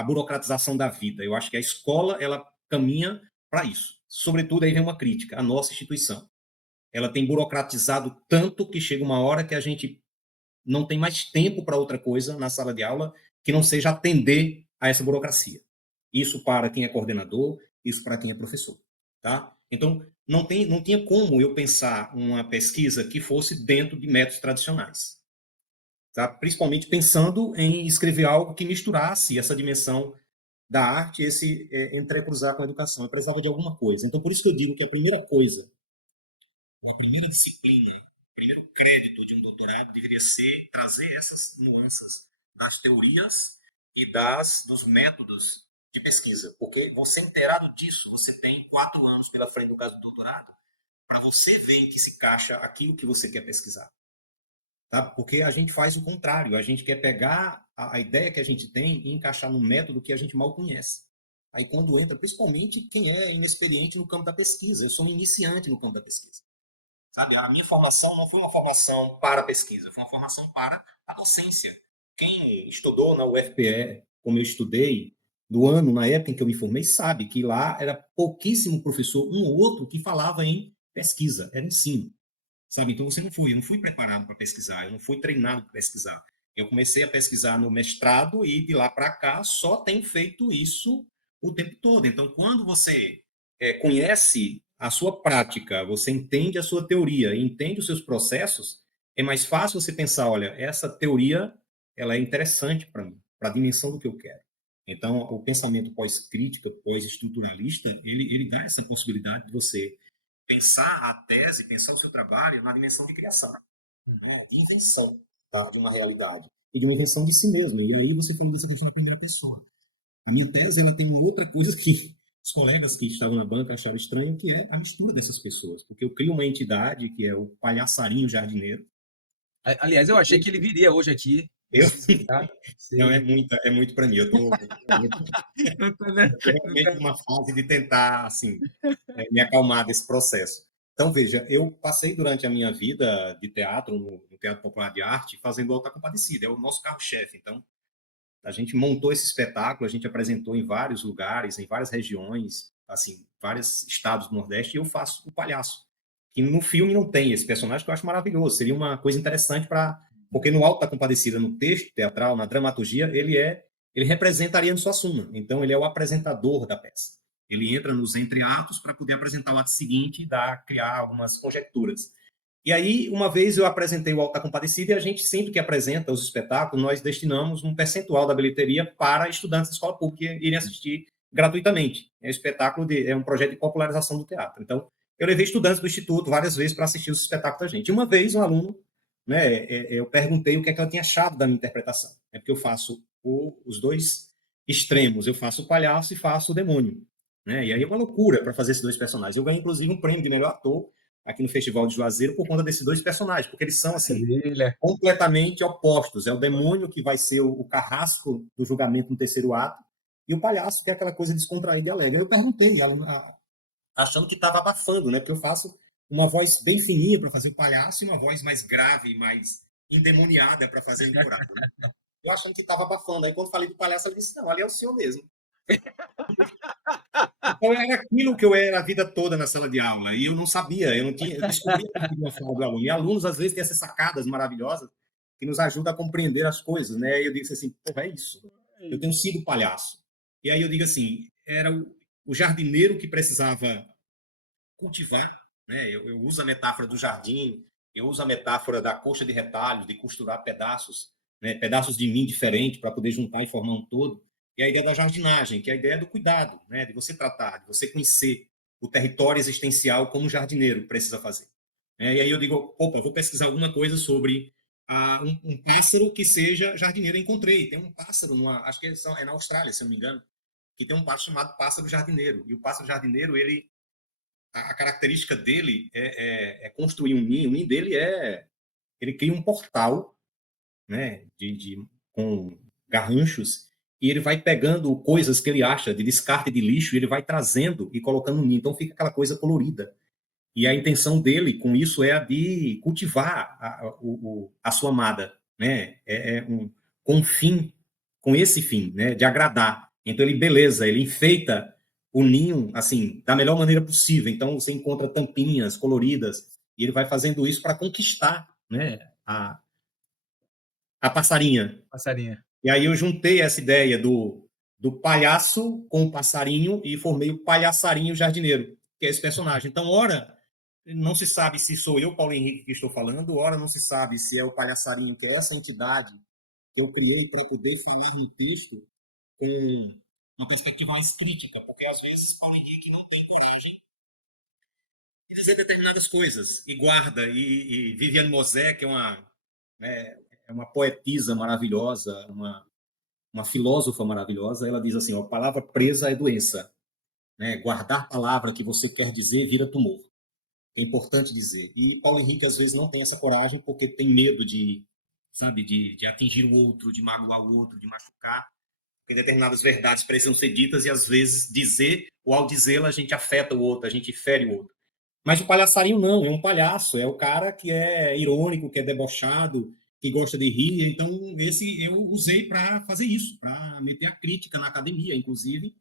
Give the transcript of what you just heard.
a burocratização da vida. Eu acho que a escola, ela caminha para isso. Sobretudo, aí vem uma crítica, a nossa instituição. Ela tem burocratizado tanto que chega uma hora que a gente não tem mais tempo para outra coisa na sala de aula que não seja atender a essa burocracia. Isso para quem é coordenador, isso para quem é professor, tá? Então, não tinha como eu pensar uma pesquisa que fosse dentro de métodos tradicionais, tá? Principalmente pensando em escrever algo que misturasse essa dimensão da arte, esse entrecruzar com a educação. Eu precisava de alguma coisa. Então, por isso que eu digo que a primeira coisa, ou a primeira disciplina, o primeiro crédito de um doutorado deveria ser trazer essas nuances das teorias e dos métodos de pesquisa. Porque você inteirado disso, você tem 4 anos pela frente do caso do doutorado, para você ver em que se encaixa aquilo que você quer pesquisar. Tá? Porque a gente faz o contrário, a gente quer pegar a ideia que a gente tem e encaixar num método que a gente mal conhece. Aí quando entra, principalmente quem é inexperiente no campo da pesquisa, eu sou um iniciante no campo da pesquisa. Sabe, a minha formação não foi uma formação para a pesquisa, foi uma formação para a docência. Quem estudou na UFPE, como eu estudei, do ano, na época em que eu me formei, sabe que lá era pouquíssimo professor, um ou outro, que falava em pesquisa, era ensino. Sabe, então eu não fui preparado para pesquisar, eu não fui treinado para pesquisar. Eu comecei a pesquisar no mestrado e de lá para cá só tenho feito isso o tempo todo. Então, quando você conhece a sua prática, você entende a sua teoria, entende os seus processos, é mais fácil você pensar, olha, essa teoria ela é interessante para mim, para a dimensão do que eu quero. Então, o pensamento pós-crítica, pós-estruturalista, ele dá essa possibilidade de você pensar a tese, pensar o seu trabalho na dimensão de criação, de invenção, tá? De uma realidade e de uma invenção de si mesmo. E aí você falou dessa questão da primeira pessoa. A minha tese ela tem uma outra coisa que os colegas que estavam na banca acharam estranho, que é a mistura dessas pessoas. Porque eu crio uma entidade que é o palhaçarinho jardineiro. Aliás, eu achei que ele viria hoje aqui Eu, nos visitar. não, Sim. é muito para mim. Não tá, né? Eu Não realmente tá. numa fase de tentar, assim, me acalmar desse processo. Então, veja, eu passei durante a minha vida de teatro, no Teatro Popular de Arte, fazendo Auto da Compadecida, é o nosso carro-chefe. Então, a gente montou esse espetáculo, a gente apresentou em vários lugares, em várias regiões, assim, vários estados do Nordeste, e eu faço o palhaço. Que no filme não tem esse personagem que eu acho maravilhoso, seria uma coisa interessante para... Porque no Auto da Compadecida, no texto teatral, na dramaturgia, ele representa Ariano Suassuna, então ele é o apresentador da peça. Ele entra nos entreatos para poder apresentar o ato seguinte e criar algumas conjecturas. E aí, uma vez eu apresentei o Auto da Compadecida e a gente, sempre que apresenta os espetáculos, nós destinamos um percentual da bilheteria para estudantes da escola pública irem assistir gratuitamente. É um espetáculo, é um projeto de popularização do teatro. Então, eu levei estudantes do Instituto várias vezes para assistir os espetáculos da gente. E uma vez, um aluno, né, eu perguntei o que é que ela tinha achado da minha interpretação. É porque eu faço os dois extremos. Eu faço o palhaço e faço o demônio. Né? E aí é uma loucura para fazer esses dois personagens. Eu ganhei, inclusive, um prêmio de melhor ator aqui no Festival de Juazeiro por conta desses dois personagens, porque eles são, assim, Maravilha. completamente opostos. É o demônio que vai ser o carrasco do julgamento no terceiro ato, e o palhaço, que é aquela coisa descontraída e alegre. Eu perguntei, achando que estava abafando, né? Porque eu faço uma voz bem fininha para fazer o palhaço e uma voz mais grave, mais endemoniada para fazer o encorado. Né? Eu achando que estava abafando. Aí, quando falei do palhaço, ele disse: não, ali é o senhor mesmo. Então, era aquilo que eu era a vida toda na sala de aula, e eu não sabia, eu descobri a partir de uma fala do aluno. E alunos, às vezes, têm essas sacadas maravilhosas que nos ajudam a compreender as coisas, né? E eu disse assim, pô, é isso. Eu tenho sido palhaço. E aí eu digo assim, era o jardineiro que precisava cultivar, né? Eu uso a metáfora do jardim, eu uso a metáfora da coxa de retalhos, de costurar pedaços, né? Pedaços de mim diferentes para poder juntar e formar um todo. E a ideia da jardinagem, que é a ideia do cuidado, né? De você tratar, de você conhecer o território existencial como o jardineiro precisa fazer. E aí eu digo, opa, eu vou pesquisar alguma coisa sobre um pássaro que seja jardineiro. Eu encontrei, tem um pássaro, acho que é na Austrália, se eu não me engano, que tem um pássaro chamado pássaro jardineiro. E o pássaro jardineiro, a característica dele é construir um ninho. O ninho dele ele cria um portal, né, com garranchos, e ele vai pegando coisas que ele acha de descarte de lixo, e ele vai trazendo e colocando no ninho. Então fica aquela coisa colorida. E a intenção dele com isso é a de cultivar a sua amada, né? Com esse fim, né? De agradar. Então ele enfeita o ninho, assim, da melhor maneira possível. Então você encontra tampinhas coloridas e ele vai fazendo isso para conquistar, né, a passarinha. Passarinha. E aí eu juntei essa ideia do palhaço com o passarinho e formei o palhaçarinho jardineiro, que é esse personagem. Então, ora, não se sabe se sou eu, Paulo Henrique, que estou falando, ora não se sabe se é o palhaçarinho, que é essa entidade que eu criei para poder falar no texto com uma perspectiva mais crítica, porque às vezes Paulo Henrique não tem coragem de dizer determinadas coisas, e guarda, e Viviane Mosé, que né, é uma poetisa maravilhosa, uma filósofa maravilhosa, ela diz assim, ó, palavra presa é doença, né? Guardar palavra que você quer dizer vira tumor. É importante dizer. E Paulo Henrique às vezes não tem essa coragem porque tem medo de, sabe, de atingir o outro, de magoar o outro, de machucar, porque determinadas verdades precisam ser ditas e às vezes dizer, ou ao dizê-la a gente afeta o outro, a gente fere o outro. Mas o palhaçarinho não, é um palhaço, é o cara que é irônico, que é debochado, que gosta de rir. Então, esse eu usei para fazer isso, para meter a crítica na academia, inclusive,